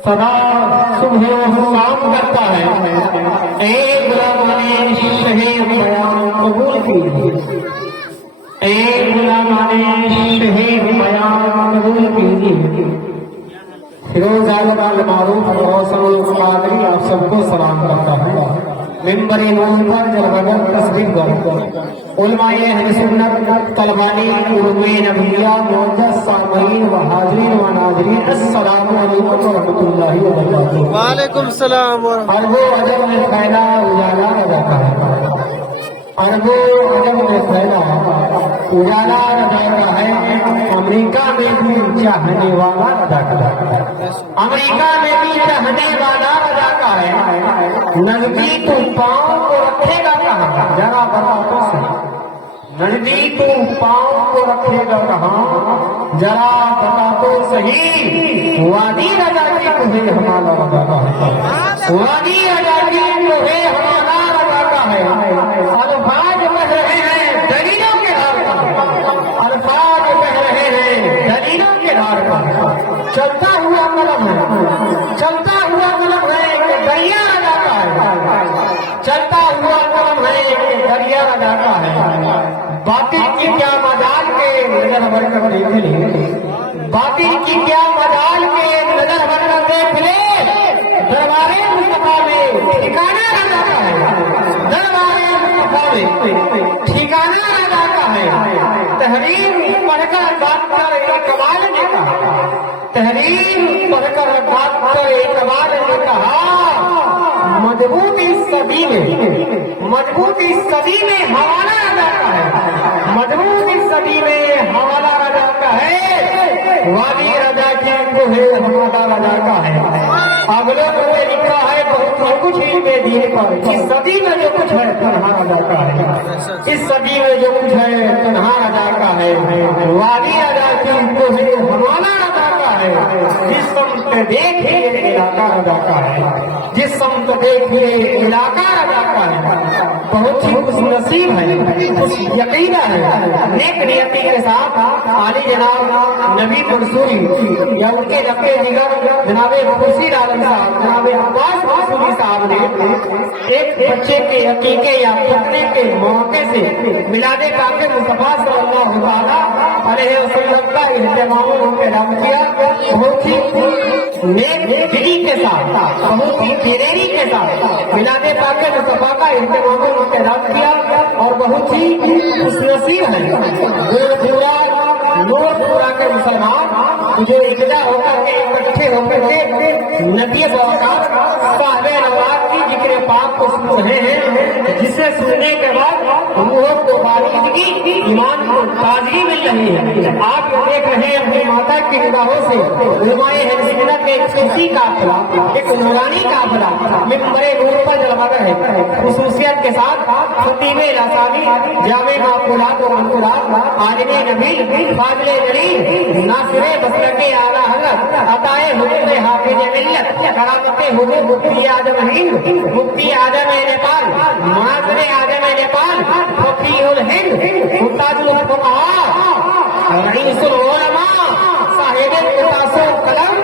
सदा सुबह शाम करता है। एक गुलामाने शहीद बयान कबूल कीजिए, एक गुलामाने शहीद बयान कबूल कीजिए। फिरोज आलम मारूफ मौसम कादरी आप सबको सलाम करता है। मिंबर नूर पर जलवगर तस्वीर कर उलमाए अहले सुन्नत तलबानी उलूमे नबिया मुअज़्ज़ज़ सामीन व हाज़रीन व नाज़रीन अस्सलामु अलैकुम व रहमतुल्लाहि व बरकातुहू। वालेकुम सलाम। अरबो अजम में फैला उजाला रज़ा है, अरबो अजम में फैला उजाला रज़ा है। अमेरिका में भी चाहने वाला रज़ा है, अमेरिका में भी चाहने वाला रज़ा का है। नजदीक तू पाँव को रखेगा कहाँ, जरा बता तो सही। नजदीक तू पाँव को रखेगा कहाँ, जरा बता तो सही। वादी रज़ा की तुझे हमारा रज़ा का है, वादी रज़ा की तुझे हमारा रज़ा का है। अल्फाज बह रहे हैं दलीलों के धार पर, अल्फाज बह रहे हैं दलीलों के धार पर। चलता हुआ कलम है, चलता हुआ कलम है कि दरिया रज़ा का है, चलता हुआ कलम है कि दरिया रज़ा का है। बातिल की क्या मजाल के नजर भर कर देख ले, बातिल की क्या मजाल के नजर भर कर देख ले। दरबारे मुस्तफा में ठिकाना रज़ा का है, दरबारे मुस्तफा में ठिकाना रज़ा का है। तहरीर पढ़कर बात कर कमाल ने कहा, तहरीर पढ़कर बात कर कमाल ने कहा। मजबूत इस सदी में, मजबूत इस सदी में हवाला रज़ा का है, मजबूत इस सदी में हवाला रज़ा का है। वादी रज़ा की तुझे हमारा रज़ा का है। अगले में लिखा है बहुत कुछ इनमें दीन पर, इस सदी में जो कुछ है तन्हा रज़ा का है, इस सदी में जो कुछ है तन्हा रज़ा का है। वादी रज़ा की तुझे हमारा रज़ा का है। जिस समत देखिए इलाका रज़ा का है, जिस समत देखिए इलाका रज़ा का है। बहुत ही खुश नसीब है, खुश यकीन है, नेक नियति के साथ आली जनाब नबी मंसूरी या उनके नक्के जिगर जनाबे खुर्शीद आलम साहब, जनाबे अब्बास मंसूरी साहब ने एक बच्चे के अकीके या पुतने के मौके से मिलादे पाक मुस्तफा सल्लल्लाहु अलैहि वसल्लम का इहतिमाम एलान किया। बहुत ही नेक दिली के साथ, बहुत ही दिलेरी के साथ मिलादे पाक मुस्तफा का इहतिमाम एलान किया। और बहुत ही खुशनसीब है नूर पूरा के मुसलमान मुझे इकट्ठा होकर के इकट्ठे होकर के नबी साहबे नवाज की जिक्र पाक को सुन रहे हैं, जिसे सुनने के बाद रूह को बारीदगी, ईमान को ताजगी मिल रही है। आप देख रहे हैं अपनी माता की निगाहों से उलमाए हिंद के एक सूफी काफिला, एक नूरानी काफिला मिंबरे नूर पर जलवा रहे खुसूसियत के साथ खतीबे रसावी जामे माकूलात व मंकूरात आलिमे नबी फाज़िले जलील नासिरे मसलके आला हज़रत अताए हुजूर हाफिज़ मिल्लत करामते हुजूर मुफ्ती आज़म हिंद, मुफ्ती आज़म नेपाल, मुआज़िर आज़म नेपाल, फकीहुल हिंद, मुताजुल फुक़हा, रईसुल उलमा, साहिबे मुतासिर कलम,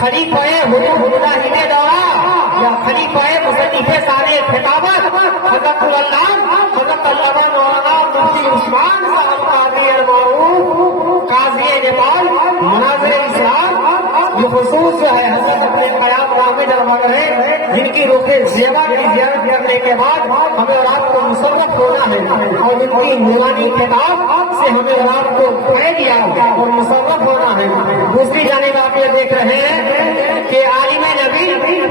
खलीफाए हुजूर दौरा या खलीफाए मुसन्निफ़े सारे खिताबत हज़रत अल्लामा मौलाना मुफ्ती उस्मान साहब काज़ी अल-मारूफ काज़ी नेपाल मुनाज़िर इस्लाम। ये खुसूस है हज़रत अपने क़याम में दरबार है, जिनकी रुखे ज़ेबा की ज़ियारत करने के बाद हमें और आपको मुसर्रफ होना है और इनकी नूरानी किताब से हमें और आपको पढ़े दिया और मुसर्रफ होना है। दूसरी जानिब आप ये देख रहे हैं कि आलिम नबी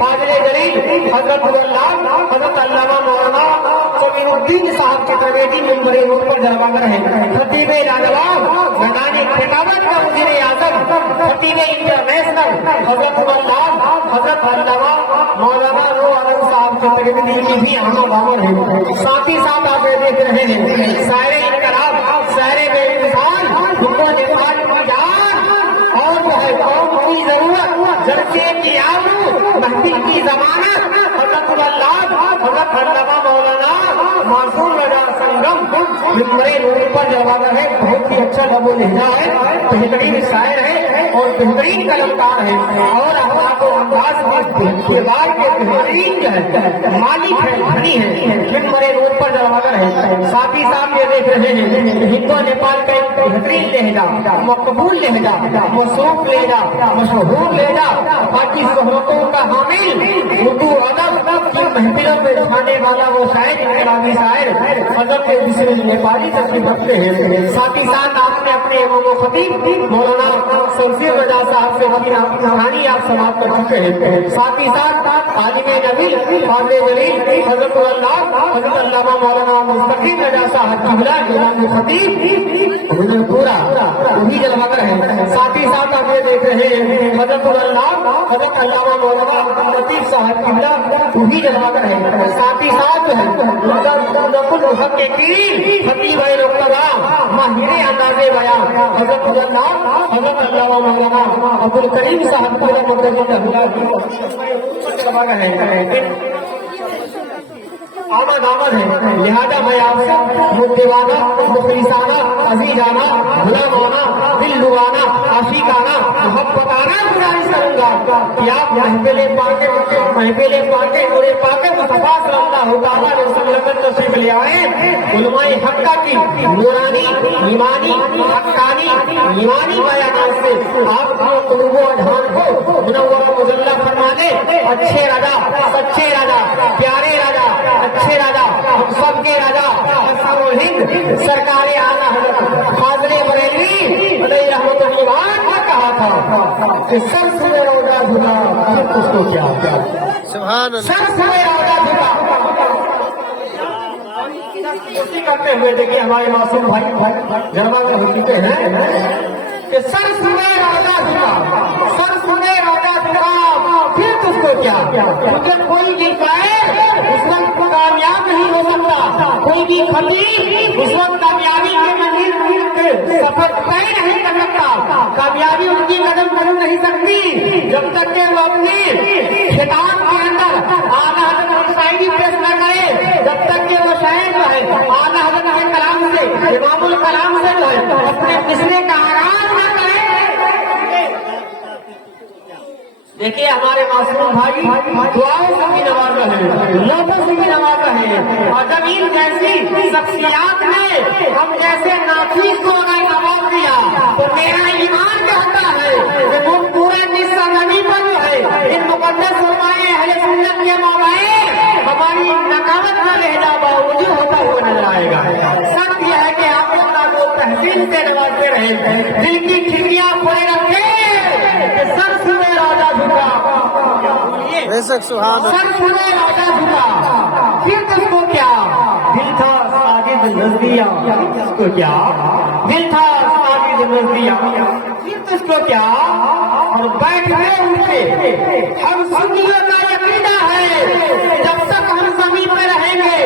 फाज़िले जलील हज़रत अल्लामा मौलाना समीउद्दीन साहब के तवेदी मिंबरे नूर पर दरबार रहे खतीबे लाजवाब मैदानी खिताबत का मुजीरे आज़म खतीबे इंटरनेशनल हज़रत अल्लामा मौलाना नूर आलम साहब के तवेदी की भी आमद आमद है। साथ ही साथ आप ये देख रहे हैं शायरे इनकलाब, शायरे बेमिसाल, हुक्म निभाने की जान और वो है कौम की जरूरत, जलसे की आबरू, महफिल की जमानत, हज़रत अल्लामा मौलाना मासूम रज़ा संगम मिंबरे नूर पर जलवा रहे। बहुत ही अच्छा लबो लहजा है, बेहतरीन शायर है और बेहतरीन कलमकार है। और पास किरदार के बेहतरीन जो है मालिक है, धनी है, फिर मरे रोड पर जलवागर है। साथ ही साथ ये देख रहे हैं हिंदू नेपाल का एक बेहतरीन लहजा, मकबूल लहजा, मशहूर लहजा, मशहूर लहजा, बाकी सहमतों का हामिल उर्दू अदब की महफिलों में छाने वाला वो शायर, इनकलाबी शायर अदब के दूसरे नेपाली तक रखते हैं। साथ ही साथ आपने अपने इमाम खतीब मौलाना शमशेर रजा साहब से अपनी कहानी आप समाप्त कर चुके हैं। साथ ही साथ आलिम नबी कादिर जलील हजरत अल्लामा मौलाना मुस्तकीम रजा साहब किबला इमाम खतीब पूरा वही जलवागर है। साथ ही साथ आप ये देख रहे हैं हजरत अल्लामा मौलाना लतीफ साहब किबला वही जलवागर है। साथ ही साथ खतीब है रुकदा माहिरे अंदाज़े बयान हजरत अल्लामा मौलाना अब्दुल करीम साहब पूरा जलवागर है। आमद है, लिहाजा मैं आपसे मुद्देवाना, मुखलिसाना, अजीजाना, गुलामाना, दिल लुबाना, आशिकाना, मोहब्बताना गुजारिश करूंगा कि आप महफिले पाके नूरे पाके मुस्तफा सल्लल्लाहु अलैहि वसल्लम में तशरीफ ले आए। उलमाए हक्का की नूरानी, ईमानी, हक्कानी, ईमानी बयानात से आपको कुलुबो अजहान को मुनव्वर मुजल्ला फरमा दे। अच्छे राजा, सच्चे राजा, प्यारे राजा, अच्छे राजा, हम सबके राजा हिंद सरकारे आला हजरत फाजले बरेलवी अलैहि रहमतुल्लाह ने कहा था कि सर से रोजा झुका उसको क्या सुभान अल्लाह, सर से रोजा झुका। कोशिश करते हुए देखिए हमारे मासूम भाई गरमा के हो चुके हैं कि सर सुने राजा झुका, सर सुने राजा झुका, फिर तुझको क्या, क्योंकि कोई भी शायर उस वक्त कामयाब नहीं हो सकता, कोई भी खतीब उस वक्त कामयाबी के मंजिल सफर तय नहीं कर सकता, कामयाबी उनकी कदम बढ़ नहीं सकती जब तक के वो अपने खिताब के अंदर आला हजरत शायरी पेश न करे, जब तक के वो शायर जो है आला हजरत के कलाम से, इमामुल कलाम से जो है अपने किसने का आगाज न करे। देखिए हमारे मासूम भाई दुआओं से भी नवाज रहे, लोगों से भी नवाज रहे, और जब इन जैसी शख्सियात ने हम जैसे नाफीस को नवाज दिया तो मेरा ईमान कहता है कि वो पूरे निस्सा नबी पर जो है इन मुकद्दस उलमाए अहले सुन्नत के मौलाए हमारी नकामत का लहजा बावजूद होता हुआ नजर आएगा। सच यह है कि आप लोग को तहसील से नवाजते रहे, दिल की खिड़कियां खोले रखे, सर सुने राजा झुका, सर सुने राजा झुका, फिर तुझको क्या, दिल था साजिद नजदिया, तुझको क्या, दिल था साजिद नजदिया, फिर तुझको क्या, और बैठ गए उनसे हम सुन्नियों का यकीना है जब तक हम जमीन में रहेंगे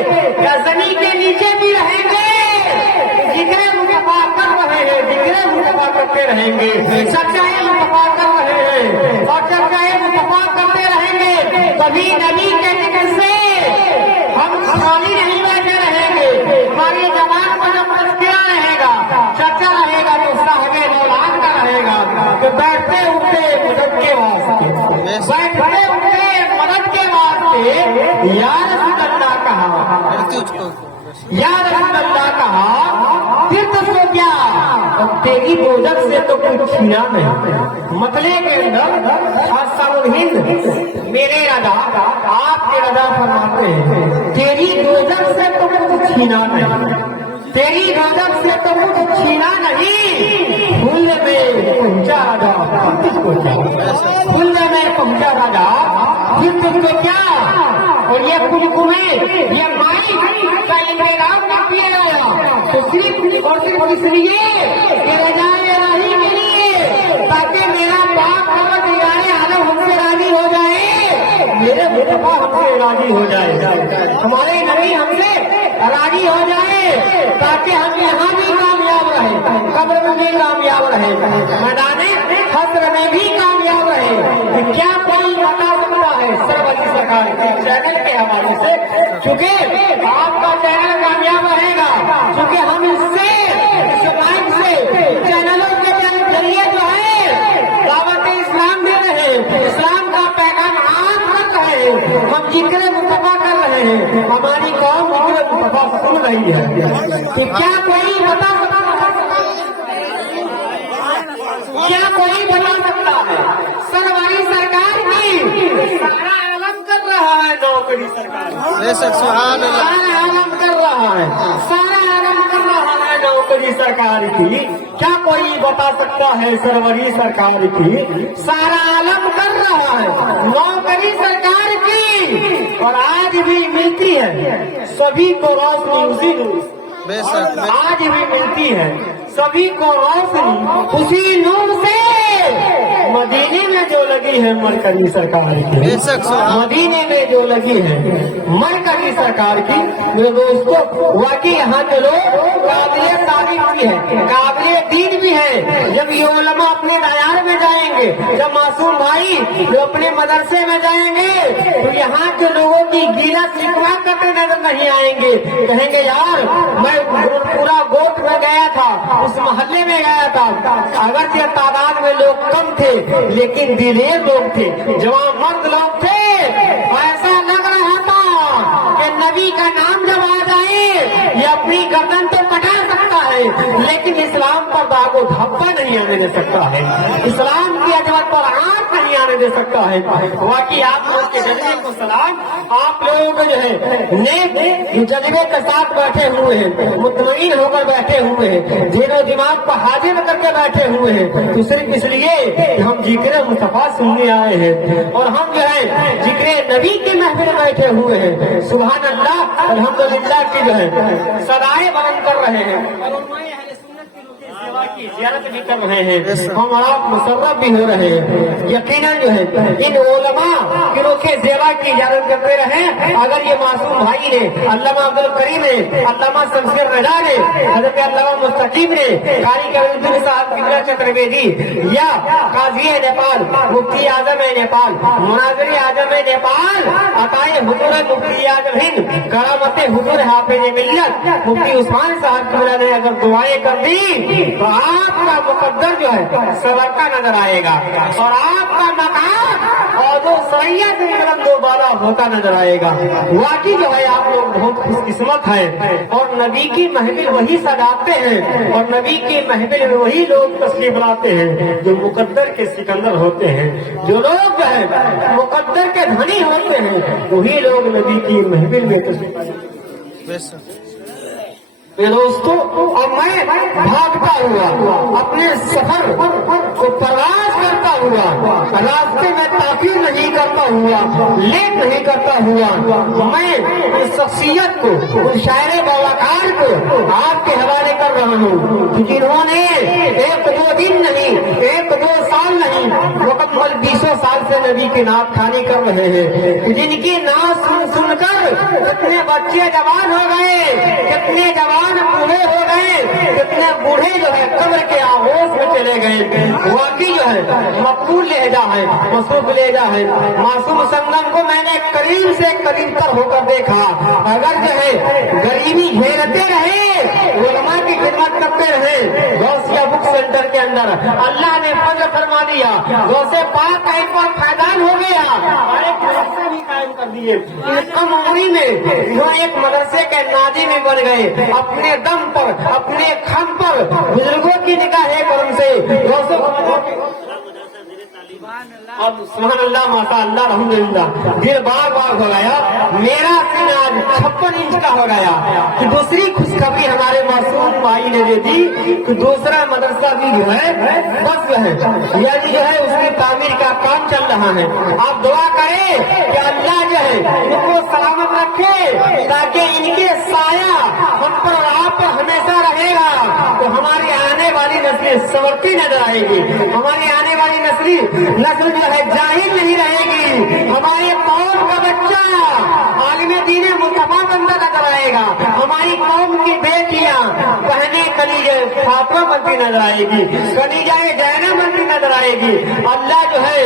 या जमीन के नीचे भी रहेंगे जिक्र मुस्तफा कर रहे हैं, जिक्र मुस्तफा करते रहेंगे, सच्चाई मुस्तफा कर रहे हैं और सच्चाई मुस्तफा करते रहेंगे। कभी नबी के जिक्र से हम खाली नहीं बैठे रहेंगे, हमारी जबान पर जब तज़किरा रहेगा, चर्चा रहेगा तो साहिबे दौलात का रहेगा कि बैठते उठते मदद के वास्ते, बैठते उठते मदद के वास्ते या रसूल अल्लाह कहा, या रसूल अल्लाह कहा, फिर तुझको क्या, तेरी दोजख से तो कुछ छीना नहीं। मतले के अंदर हिंद मेरे राजा आपके राजा फरमाते हैं तेरी दोजख से तो कुछ छीना नहीं, तेरी दोजख से तो कुछ छीना नहीं। फूल में पहुंचा राजा तुझको क्या, फूल में पहुंचा राजा फिर तुझको क्या, और ये कुमकुमे ये माई का इंतजाम कर दिया गया तो सिर्फ और सिर्फ इसलिए कि रजाए राही के लिए ताकि मेरा पाक नमक रियाए आलम हमसे राजी हो जाए, मेरे मुस्तफा हमसे राजी हो जाए, हमारे नबी हमसे राजी हो जाए ताकि हम यहाँ भी कामयाब रहे, कब्र में भी कामयाब रहे, मैदाने हस्र में भी कामयाब रहे। क्या कोई बता सकता है सरवली सरकार के चैनल के हवाले से, क्योंकि आपका चैनल कामयाब रहेगा, क्योंकि हम इससे चैनलों के जरिए जो है दावत इस्लाम दे रहे, इस्लाम का पैगाम रहे हैं, हम जिक्र मुस्तफा कर रहे हैं, हमारी कौम जिक्र मुस्तफा सुन रही है। तो क्या कोई बता सकता है सरवारी सरकार की सारा आलम कर रहा है नौकरी सरकार, सारा आलम कर रहा है, सारा आलम कर रहा है नौकरी सरकार की। क्या कोई बता सकता है सरवरी सरकार की सारा आलम कर रहा है नौकरी सरकार की, और आज भी मिलती है सभी को रोशनी उसी नूर, आज भी मिलती है सभी को रोशनी उसी नूर से। मदीने में जो लगी है मरकजी सरकार की, मदीने में जो लगी है मरकजी सरकार की, मेरे दोस्तों वाकई यहाँ के लोग काबिल तारीफ भी है, काबिल दीन भी है। जब ये उलमा अपने दायार में जाएंगे, जब मासूम भाई जो अपने मदरसे में जाएंगे, तो यहाँ के लोगों की गीला शिकवा करते नजर नहीं आएंगे। कहेंगे यार मैं पूरा गोट में गया था, उस मोहल्ले में गया था, अगरचे तादाद में लोग कम थे लेकिन दिलेर लोग थे, जवान मर्द लोग थे। ऐसा लग रहा था कि नबी का नाम जब आ जाए ये अपनी गर्दन तो कटा सकता है, लेकिन इस्लाम पर दागो धब्बा नहीं आने दे सकता है, इस्लाम की अजमत पर आंख नहीं आने दे सकता है। बाकी आप लोग के जज्बे को सलाम, आप लोग जो है नेक जज्बे के साथ बैठे हुए हैं, मुतमईन होकर बैठे हुए हैं, दिलो दिमाग को हाजिर करके बैठे हुए हैं, तो सिर्फ इसलिए कि हम जिक्र मुस्तफा सुनने आए हैं, और हम जो है जिक्र नबी की महफिल में बैठे हुए हैं। सुभान अल्लाह, अल्हम्दुलिल्लाह की जो है सदाएं बुलंद कर रहे हैं, सेवा की ज़ियारत भी कर रहे हैं, हम आप मुसर्रफ भी हो रहे हैं। यकीनन जो है इन उलमा के रोके सेवा की इजाजत करते रहे। अगर ये मासूम भाई ने, अल्लामा अब्दुल करीम ने, अल्लामा शमशेर रजा ने, हजरत अल्लामा मुस्तकीम ने, कारी कबीर साहब किबला चतुर्वेदी या काजी नेपाल, मुफ्ती आजम नेपाल, मुनाजिर आजम नेपाल, अताए हुजूर मुफ्ती आजम हिंद, करामत हुजूर हाफिज मिल्लत मुफ्ती उस्मान साहब किबला ने अगर दुआएं कर दी तो आपका मुकद्दर जो है सवरता नजर आएगा, और आपका मकाम और जो सैया से कदम दो बाला होता नजर आएगा। वाकई जो है आप लोग बहुत खुशकिस्मत हैं, और नबी की महफिल वही सजाते हैं, और नबी की महफिल में वही लोग तशरीफ लाते हैं जो मुकद्दर के सिकंदर होते हैं। जो लोग जो है मुकद्दर के धनी होते हैं वही लोग नबी की महफिल में तशरीफ लाते। दोस्तों, अब मैं भागता हुआ अपने सफर को प्रवास करता हुआ, रास्ते में ताकीद नहीं करता हुआ, लेट नहीं करता हुआ, मैं इस शख्सियत को, उस शायर बावकार को आपके हवाले कर रहा हूँ, जिन्होंने एक दो दिन नहीं, एक दो साल नहीं, मुकम्मल 20 साल से नबी की नात खानी कर रहे हैं, जिनकी नात सुनकर कितने बच्चे जवान हो गए, कितने जवान बूढ़े हो गए, कितने बूढ़े जो है कब्र के आगोश में चले गए। वाकई जो है मकबूल लहजा है, मसरूफ लहजा है। मासूम संगम को मैंने करीब से करीब तर होकर देखा। अगर जो है गरीबी घेरते रहे, उलमा की खिदमत करते रहे, गौसिया बुक सेंटर के अंदर अल्लाह ने फजल फरमा दिया, गौसे पाक का एक बार फायदान हो गया, एक मदरसा भी कायम कर दिए। कम उम्री में वो एक मदरसे के नादी में बन गए, अपने दम पर, अपने खम पर, बुजुर्गों की निगाहे करम से अब सुभान अल्लाह माशा अल्लाह अल्हम्दुलिल्लाह दिल बार बार हो गया। मेरा सीना आज 56 इंच का हो गया कि दूसरी खुशखबरी हमारे मासूम भाई ने दे दी कि दूसरा मदरसा भी जो है बस जो है यानी जो है उसकी तामीर का काम चल रहा है। आप दुआ करें कि अल्लाह जो है इनको सलामत रखे, ताकि इनके साया हम पर आप पर हमेशा रहेगा, तो हमारी आने वाली नस्लें संवरती नजर आएगी, हमारी आने वाली नस्ल जो है जाहिर नहीं रहेगी, हमारे कौम का बच्चा आलिम दीन मुस्तफा बनता नजर आएगा, हमारी कौम की बेटियां बहने कलीजे फातिमा बनती नजर आएगी, कलीजाए जैना बनती नजर आएगी। अल्लाह जो है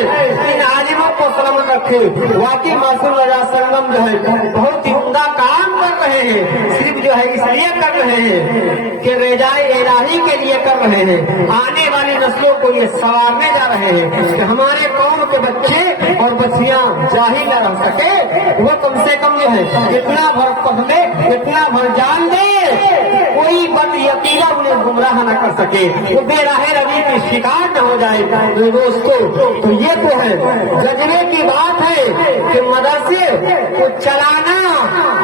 इन आलिमों को सलामत रखे। वाकई मासूम रजा संगम जो है बहुत ही उम्दा काम कर रहे हैं सिर्फ जो है इसलिए कर रहे हैं कि रजाए इलाही के लिए कर रहे हैं। आने वाली नस्लों को ये सवारने जा रहे हैं कि हमारे कौम के बच्चे और बच्चियां जाहिल न रह सके। वो कम से कम जो है इतना भर पढ़ ले, इतना भर जान ले, कोई बद यकीना उन्हें गुमराह न कर सके, वो बेराहे रवि की शिकार न हो जाए। तो दोस्तों, तो ये तो है जज्बे की बात है कि मदरसे को चलाना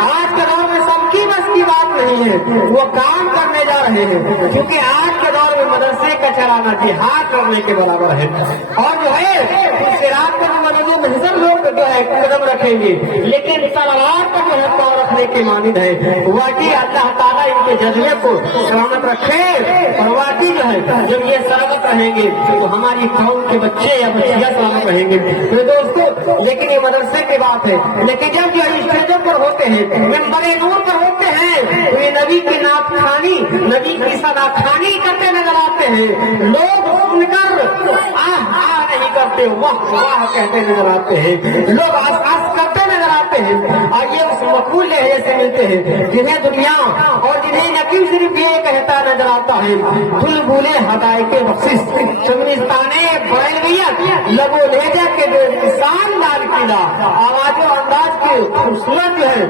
आज के दौर में सबकी बस की बात नहीं है। वो काम करने जा रहे हैं क्योंकि आज के दौर में मदरसे का चलाना जिहाद करने के बराबर है। और जो है उससे रात में मददों में हिजर लोग जो है कदम रखेंगे, लेकिन तलवार का जो है पाँव रखने के मानिद है। वाकई अल्लाह ताला इनके जज्बे को सलामत रखे और वाकई जो है जब ये सलामत रहेंगे तो हमारी कौम के बच्चे या बच्चियां सलामत रहेंगे। तो दोस्तों, लेकिन ये मदरसे की बात है। लेकिन जब जो स्टेजों पर होते हैं, मेंबरे नूर पर होते हैं, तो ये नबी की नात खानी, नबी की सदा खानी करते नजर आते हैं। लोग सुनकर आह नहीं करते, वाह वाह कहते नजर आते हैं। लोग आस करते नजर आते हैं। और ये उस मकबूल लहजे से मिलते हैं जिन्हें दुनिया और जिन्हें नकीब सिर्फ ये कहता नजर आता है, बुलबुले हदाय के बख्शिश चमनिस्ताने बैलवियत लगो लेजा के जो शानदार किला आवाजो अंदाज के खूबसूरत जो है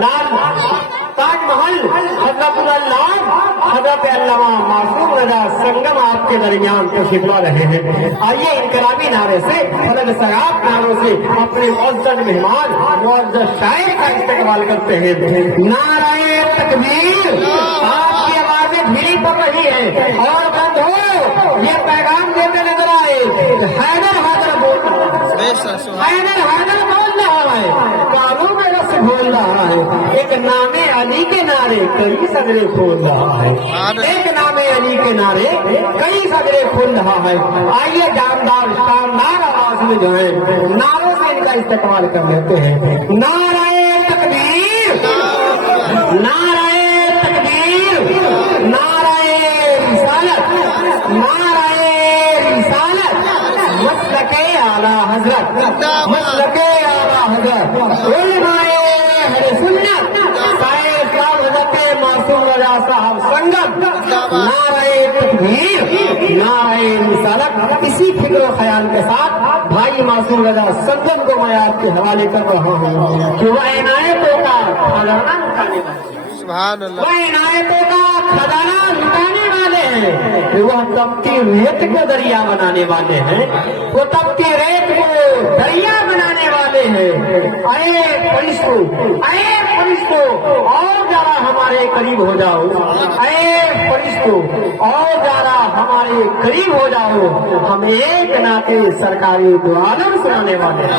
लाल ताजमहल हजरत अल्लामा मासूम रजा संगम आपके दरमियान तशरीफ रहे हैं। आइए इनकलाबी नारे से, अलग सराब नारों से अपने मुअज्जज मेहमान मुअज्जज शायर का इस्तेमाल करते हैं। नाराए तकबीर आपकी आवाजें धीरी पड़ रही है और बंद हो ये पैगाम देते नजर आए। हैदर हैदर बोल रहा है, हैदर हैदर बोल रहा है, काबू में रस बोल रहा है। एक नामे अली के नारे कई सगरे खोल रहा है, एक नामे अली के नारे कई सगरे खोल रहा है। आइए जानदार शानदार आवाज में जो है नारों से इनका इस्तेमाल कर लेते हैं। नाराए तकबीर, नाराए तकबीर, नाराए रिसालत, नाराए रिसालत, मसलके आला हजरत, मसलके आला हजरत, उलमाए अहले सुन्नत, साहिब हजरत मासूम रजा साहब संगम, नाराए तकबीर, नाराए रिसालत। इसी फिक्र और ख्याल के साथ भाई मासूम रजा संगम को मैं आपके हवाले कर रहा हूँ कि वह इनायतों का खजाना लुटाने वाले, वह इनायतों का खजाना लुटाने वाले हैं। वह तपती रेत को दरिया बनाने वाले हैं, वो तपती रेत को दरिया बनाने वाले हैं। अरे फरिश्तो, अरे फरिश्तो और जरा हमारे करीब हो जाओ, अरे फरिश्तो और जरा हमारे करीब हो जाओ, हम एक नाते सरकारी दुआलम सुनाने वाले हैं।